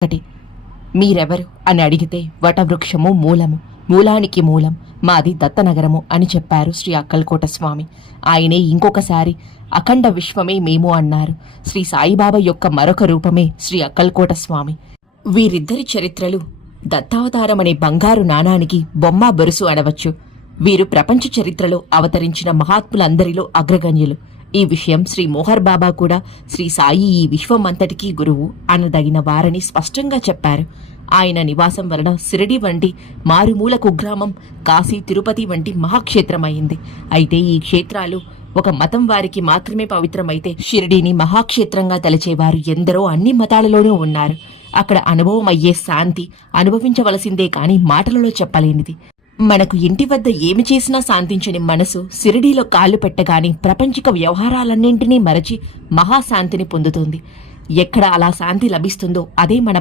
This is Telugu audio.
ఒకటి. మీరెవరు అని అడిగితే వటవృక్షము మూలము, మూలానికి మూలం మాది దత్తనగరము అని చెప్పారు శ్రీ అక్కల్కోట స్వామి. ఆయనే ఇంకొకసారి అఖండ విశ్వమే మేము అన్నారు. శ్రీ సాయిబాబా యొక్క మరొక రూపమే శ్రీ అక్కల్కోట స్వామి. వీరిద్దరి చరిత్రలు దత్తావతారమనే బంగారు నాణానికి బొమ్మ బొరుసు అనవచ్చు. వీరు ప్రపంచ చరిత్రలో అవతరించిన మహాత్ములందరిలో అగ్రగణ్యులు. ఈ విషయం శ్రీ మోహర్ బాబా కూడా శ్రీ సాయి ఈ విశ్వమంతటికీ గురువు అనదగిన వారని స్పష్టంగా చెప్పారు. ఆయన నివాసం వలన సిరిడి వంటి మారుమూల కుగ్రామం కాశీ, తిరుపతి వంటి మహాక్షేత్రమైంది. అయితే ఈ క్షేత్రాలు ఒక మతం వారికి మాత్రమే పవిత్రమైతే షిరిడీని మహాక్షేత్రంగా తలచేవారు ఎందరో అన్ని మతాలలోనూ ఉన్నారు. అక్కడ అనుభవం అయ్యే శాంతి అనుభవించవలసిందే కాని మాటలలో చెప్పలేనిది. మనకు ఇంటి వద్ద ఏమి చేసినా శాంతించని మనసు సిరిడీలో కాళ్ళు పెట్టగానే ప్రపంచిక వ్యవహారాలన్నింటినీ మరచి మహాశాంతిని పొందుతుంది. ఎక్కడ అలా శాంతి లభిస్తుందో అదే మన